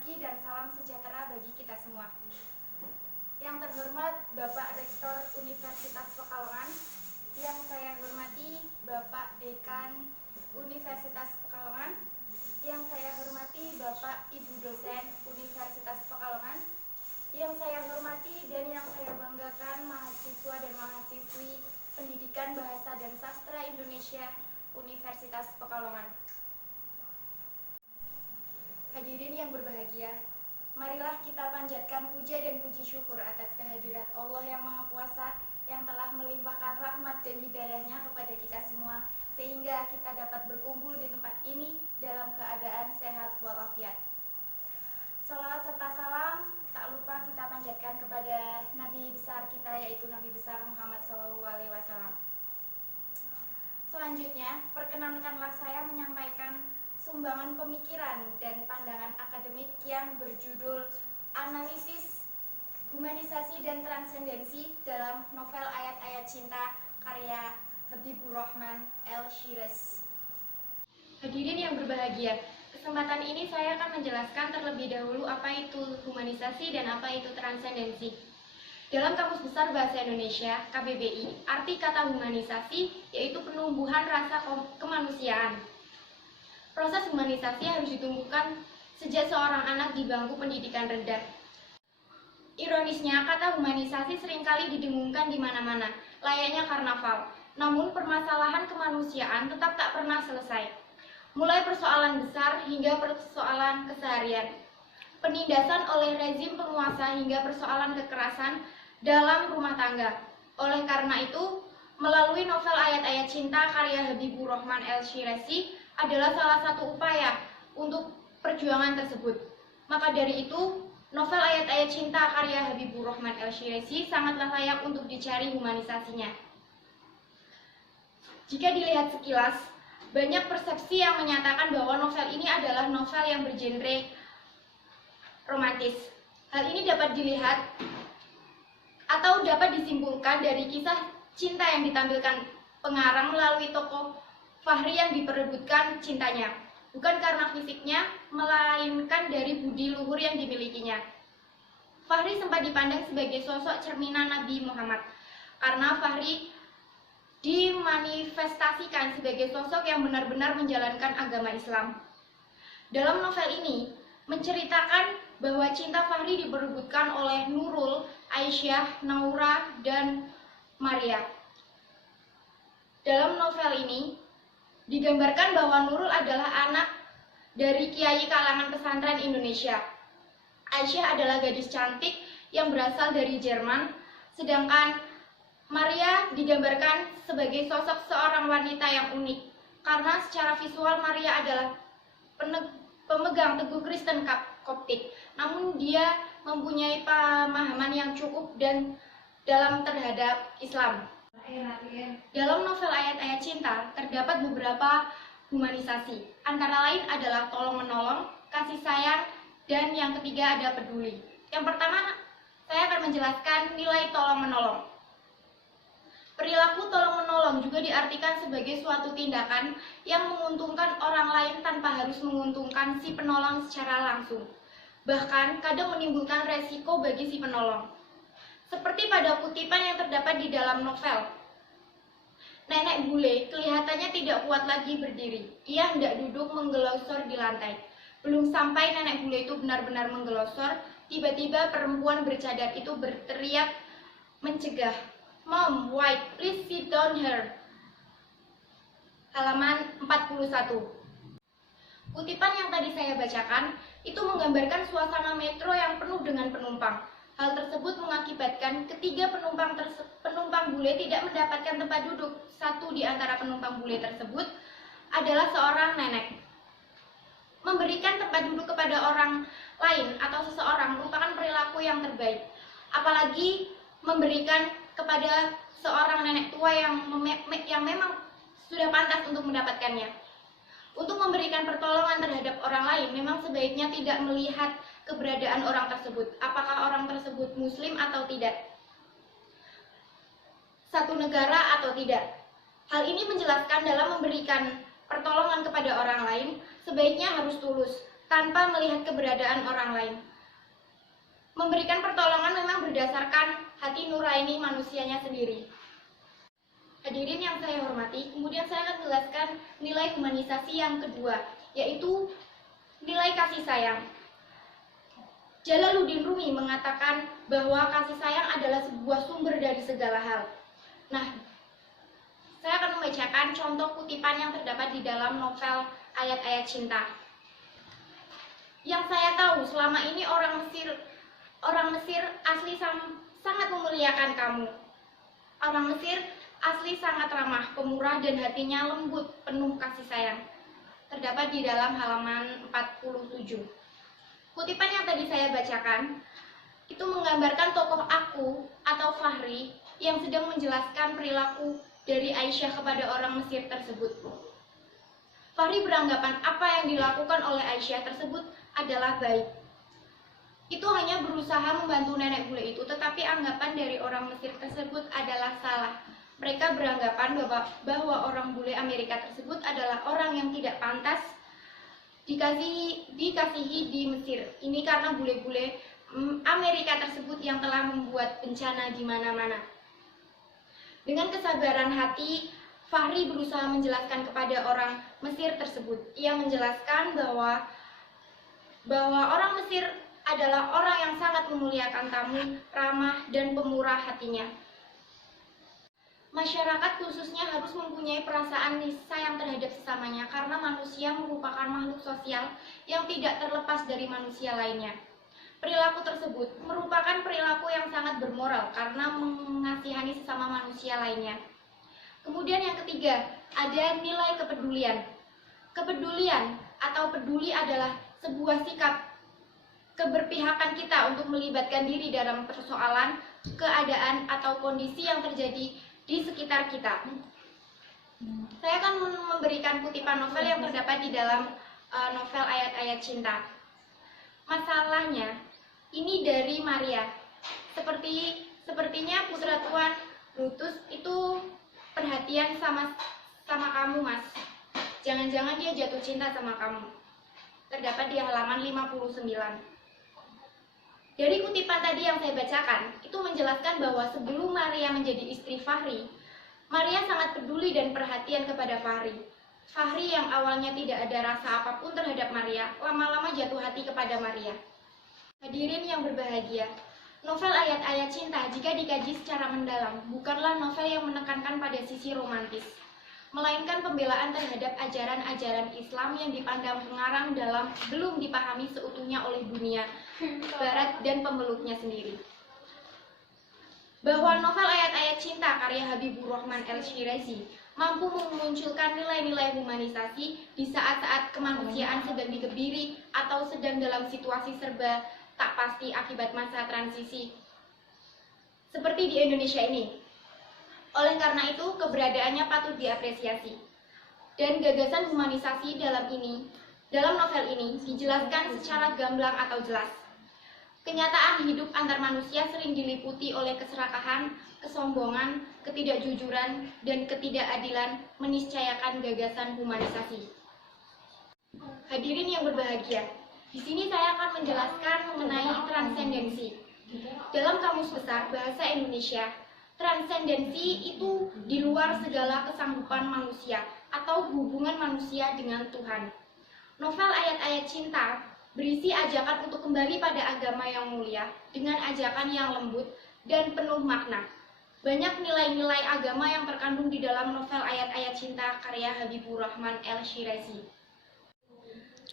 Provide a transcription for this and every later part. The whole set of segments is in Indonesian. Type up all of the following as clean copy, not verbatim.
pagi dan salam sejahtera bagi kita semua. Yang terhormat Bapak Rektor Universitas Pekalongan, yang saya hormati Bapak Dekan Universitas Pekalongan, yang saya hormati Bapak Ibu dosen Universitas Pekalongan, yang saya hormati dan yang saya banggakan mahasiswa dan mahasiswi Pendidikan Bahasa dan Sastra Indonesia Universitas Pekalongan. Hadirin yang berbahagia, marilah kita panjatkan puja dan puji syukur atas kehadirat Allah yang Maha Kuasa yang telah melimpahkan rahmat dan hidayahnya kepada kita semua, sehingga kita dapat berkumpul di tempat ini dalam keadaan sehat walafiat. Salawat serta salam tak lupa kita panjatkan kepada Nabi besar kita, yaitu Nabi besar Muhammad SAW. Selanjutnya, perkenankanlah saya menyampaikan sumbangan pemikiran dan pandangan akademik yang berjudul Analisis Humanisasi dan Transendensi dalam Novel Ayat-Ayat Cinta karya Habibur Rahman El-Shiraz. Hadirin yang berbahagia, kesempatan ini saya akan menjelaskan terlebih dahulu apa itu humanisasi dan apa itu transendensi. Dalam Kamus Besar Bahasa Indonesia, KBBI, arti kata humanisasi yaitu penumbuhan rasa kemanusiaan. Proses humanisasi harus ditumbuhkan sejak seorang anak di bangku pendidikan rendah. Ironisnya, kata humanisasi seringkali didengungkan di mana-mana, layaknya karnaval. Namun, permasalahan kemanusiaan tetap tak pernah selesai. Mulai persoalan besar hingga persoalan keseharian. Penindasan oleh rezim penguasa hingga persoalan kekerasan dalam rumah tangga. Oleh karena itu, melalui novel Ayat-Ayat Cinta karya Habibur Rahman El-Shirazi adalah salah satu upaya untuk perjuangan tersebut. Maka dari itu, novel Ayat-Ayat Cinta karya Habibur Rahman El-Shirazi sangatlah layak untuk dicari humanisasinya. Jika dilihat sekilas, banyak persepsi yang menyatakan bahwa novel ini adalah novel yang bergenre romantis. Hal ini dapat dilihat atau dapat disimpulkan dari kisah cinta yang ditampilkan pengarang melalui tokoh Fahri yang diperebutkan cintanya, bukan karena fisiknya, melainkan dari budi luhur yang dimilikinya. Fahri sempat dipandang sebagai sosok cerminan Nabi Muhammad, karena Fahri dimanifestasikan sebagai sosok yang benar-benar menjalankan agama Islam. Dalam novel ini, menceritakan bahwa cinta Fahri diperebutkan oleh Nurul, Aisyah, Naura, dan Maria. Dalam novel ini, digambarkan bahwa Nurul adalah anak dari kiai kalangan pesantren Indonesia. Aisyah adalah gadis cantik yang berasal dari Jerman, sedangkan Maria digambarkan sebagai sosok seorang wanita yang unik, karena secara visual Maria adalah pemegang teguh Kristen Koptik, namun dia mempunyai pemahaman yang cukup dan dalam terhadap Islam. Dalam novel Ayat-Ayat Cinta terdapat beberapa humanisasi, antara lain adalah tolong-menolong, kasih sayang, dan yang ketiga ada peduli. Yang pertama, saya akan menjelaskan nilai tolong-menolong. Perilaku tolong-menolong juga diartikan sebagai suatu tindakan yang menguntungkan orang lain tanpa harus menguntungkan si penolong secara langsung. Bahkan kadang menimbulkan resiko bagi si penolong. Seperti pada kutipan yang terdapat di dalam novel. Nenek bule kelihatannya tidak kuat lagi berdiri. Ia hendak duduk menggelosor di lantai. Belum sampai nenek bule itu benar-benar menggelosor, tiba-tiba perempuan bercadar itu berteriak mencegah. Mom, wait, please sit down here. Halaman 41. Kutipan yang tadi saya bacakan itu menggambarkan suasana metro yang penuh dengan penumpang. Hal tersebut mengakibatkan ketiga penumpang bule tidak mendapatkan tempat duduk. Satu di antara penumpang bule tersebut adalah seorang nenek. Memberikan tempat duduk kepada orang lain atau seseorang merupakan perilaku yang terbaik. Apalagi memberikan kepada seorang nenek tua yang memang sudah pantas untuk mendapatkannya. Untuk memberikan pertolongan terhadap orang lain, memang sebaiknya tidak melihat keberadaan orang tersebut, apakah orang tersebut muslim atau tidak, satu negara atau tidak. Hal ini menjelaskan dalam memberikan pertolongan kepada orang lain, sebaiknya harus tulus. tanpa melihat keberadaan orang lain. Memberikan pertolongan memang berdasarkan hati nurani manusianya sendiri. Hadirin yang saya hormati, kemudian saya akan menjelaskan nilai humanisasi yang kedua, yaitu nilai kasih sayang. Jalaluddin Rumi mengatakan bahwa kasih sayang adalah sebuah sumber dari segala hal. Nah, saya akan membacakan contoh kutipan yang terdapat di dalam novel Ayat-Ayat Cinta. Yang saya tahu, selama ini orang Mesir asli sangat memuliakan kamu. Orang Mesir asli sangat ramah, pemurah, dan hatinya lembut, penuh kasih sayang. Terdapat di dalam halaman 47. Kutipan yang tadi saya bacakan itu menggambarkan tokoh aku atau Fahri yang sedang menjelaskan perilaku dari Aisyah kepada orang Mesir tersebut. Fahri beranggapan apa yang dilakukan oleh Aisyah tersebut adalah baik. Itu hanya berusaha membantu nenek bule itu, tetapi anggapan dari orang Mesir tersebut adalah salah. Mereka beranggapan bahwa orang bule Amerika tersebut adalah orang yang tidak pantas dikasihi di Mesir. Ini karena bule-bule Amerika tersebut yang telah membuat bencana di mana-mana. Dengan kesabaran hati, Fahri berusaha menjelaskan kepada orang Mesir tersebut. Ia menjelaskan bahwa orang Mesir adalah orang yang sangat memuliakan tamu, ramah, dan pemurah hatinya. Masyarakat khususnya harus mempunyai perasaan sayang terhadap sesamanya karena manusia merupakan makhluk sosial yang tidak terlepas dari manusia lainnya. Perilaku tersebut merupakan perilaku yang sangat bermoral karena mengasihani sesama manusia lainnya. Kemudian yang ketiga, ada nilai kepedulian. Kepedulian atau peduli adalah sebuah sikap keberpihakan kita untuk melibatkan diri dalam persoalan, keadaan, atau kondisi yang terjadi di sekitar kita. Saya akan memberikan kutipan novel yang terdapat di dalam novel Ayat-Ayat Cinta. Masalahnya, ini dari Maria. Sepertinya putra Tuan Brutus itu perhatian sama kamu, Mas. Jangan-jangan dia jatuh cinta sama kamu. Terdapat di halaman 59. Dari kutipan tadi yang saya bacakan, itu menjelaskan bahwa sebelum Maria menjadi istri Fahri, Maria sangat peduli dan perhatian kepada Fahri. Fahri yang awalnya tidak ada rasa apapun terhadap Maria, lama-lama jatuh hati kepada Maria. Hadirin yang berbahagia, novel Ayat-Ayat Cinta jika dikaji secara mendalam, bukanlah novel yang menekankan pada sisi romantis, melainkan pembelaan terhadap ajaran-ajaran Islam yang dipandang pengarang dalam belum dipahami seutuhnya oleh dunia Barat dan pemeluknya sendiri. Bahwa novel Ayat-Ayat Cinta karya Habibur Rahman El-Shirazi mampu memunculkan nilai-nilai humanisasi di saat-saat kemanusiaan sedang dikebiri atau sedang dalam situasi serba tak pasti akibat masa transisi seperti di Indonesia ini. Oleh karena itu, keberadaannya patut diapresiasi. Dan gagasan humanisasi dalam novel ini dijelaskan secara gamblang atau jelas. Kenyataan hidup antar manusia sering diliputi oleh keserakahan, kesombongan, ketidakjujuran, dan ketidakadilan meniscayakan gagasan humanisasi. Hadirin yang berbahagia, di sini saya akan menjelaskan mengenai transendensi. Dalam Kamus Besar Bahasa Indonesia, transendensi itu di luar segala kesanggupan manusia atau hubungan manusia dengan Tuhan. Novel Ayat-Ayat Cinta berisi ajakan untuk kembali pada agama yang mulia dengan ajakan yang lembut dan penuh makna. Banyak nilai-nilai agama yang terkandung di dalam novel Ayat-Ayat Cinta karya Habibur Rahman El-Shirazi.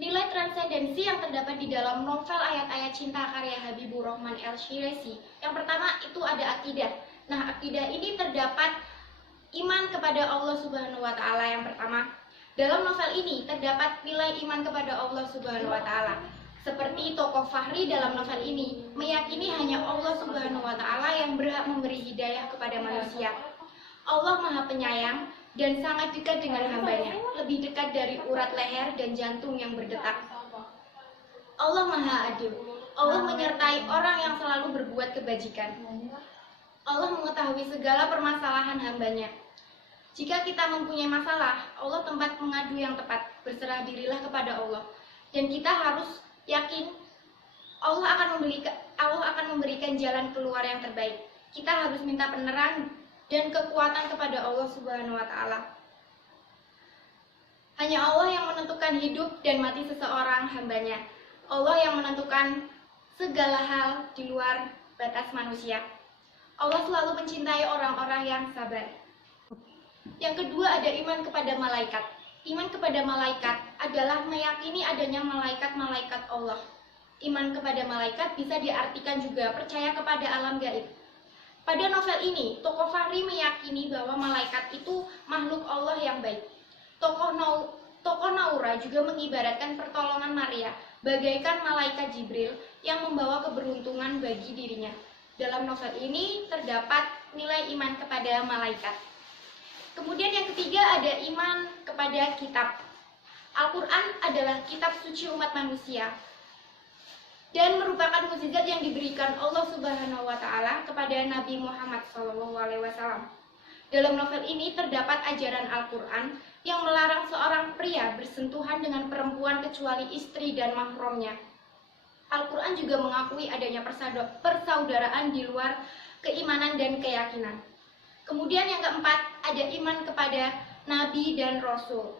Nilai transendensi yang terdapat di dalam novel Ayat-Ayat Cinta karya Habibur Rahman El-Shirazi, yang pertama itu ada akidah. Nah, akidah ini terdapat iman kepada Allah Subhanahu wa Ta'ala yang pertama. Dalam novel ini terdapat nilai iman kepada Allah Subhanahu wa Ta'ala. Seperti tokoh Fahri dalam novel ini meyakini hanya Allah Subhanahu wa Ta'ala yang berhak memberi hidayah kepada manusia. Allah Maha Penyayang dan sangat dekat dengan hambanya, lebih dekat dari urat leher dan jantung yang berdetak. Allah Maha Adil. Allah menyertai orang yang selalu berbuat kebajikan. Allah mengetahui segala permasalahan hambanya. Jika kita mempunyai masalah, Allah tempat mengadu yang tepat. Berserah dirilah kepada Allah. Dan kita harus yakin Allah akan memberikan jalan keluar yang terbaik. Kita harus minta penerang dan kekuatan kepada Allah Subhanahu wa Ta'ala. Hanya Allah yang menentukan hidup dan mati seseorang hambanya. Allah yang menentukan segala hal di luar batas manusia. Allah selalu mencintai orang-orang yang sabar. Yang kedua ada iman kepada malaikat. Iman kepada malaikat adalah meyakini adanya malaikat-malaikat Allah. Iman kepada malaikat bisa diartikan juga percaya kepada alam gaib. Pada novel ini, tokoh Fahri meyakini bahwa malaikat itu makhluk Allah yang baik. Tokoh Naura juga mengibaratkan pertolongan Maria bagaikan malaikat Jibril yang membawa keberuntungan bagi dirinya. Dalam novel ini terdapat nilai iman kepada malaikat. Kemudian yang ketiga ada iman kepada kitab. Al-Quran adalah kitab suci umat manusia dan merupakan mukjizat yang diberikan Allah Subhanahu wa Ta'ala kepada Nabi Muhammad SAW. Dalam novel ini terdapat ajaran Al-Quran yang melarang seorang pria bersentuhan dengan perempuan kecuali istri dan mahramnya. Al-Quran juga mengakui adanya persaudaraan di luar keimanan dan keyakinan. Kemudian yang keempat ada iman kepada Nabi dan Rasul.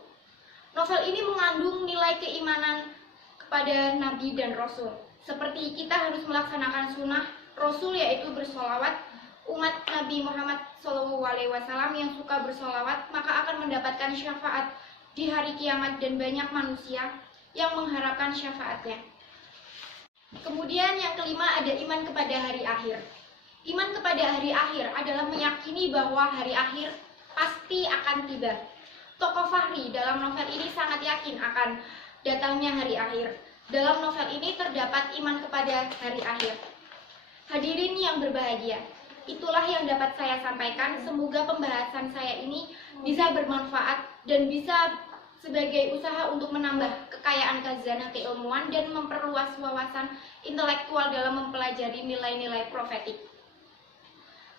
Novel ini mengandung nilai keimanan kepada Nabi dan Rasul. Seperti kita harus melaksanakan sunnah Rasul yaitu bersolawat. Umat Nabi Muhammad SAW yang suka bersolawat maka akan mendapatkan syafaat di hari kiamat dan banyak manusia yang mengharapkan syafaatnya. Kemudian yang kelima ada iman kepada hari akhir. Iman kepada hari akhir adalah meyakini bahwa hari akhir pasti akan tiba. Tokoh Fahri dalam novel ini sangat yakin akan datangnya hari akhir. Dalam novel ini terdapat iman kepada hari akhir. Hadirin yang berbahagia, itulah yang dapat saya sampaikan. Semoga pembahasan saya ini bisa bermanfaat dan bisa sebagai usaha untuk menambah kekayaan khazanah keilmuan dan memperluas wawasan intelektual dalam mempelajari nilai-nilai profetik.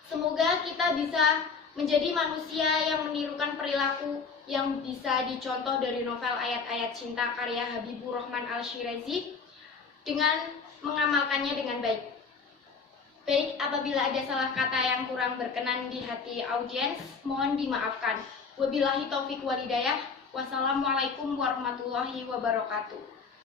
Semoga kita bisa menjadi manusia yang menirukan perilaku yang bisa dicontoh dari novel Ayat-Ayat Cinta karya Habibur Rahman Al-Shirazi dengan mengamalkannya dengan baik. Baik, apabila ada salah kata yang kurang berkenan di hati audiens, mohon dimaafkan. Wabillahi taufik walhidayah. Wassalamualaikum warahmatullahi wabarakatuh.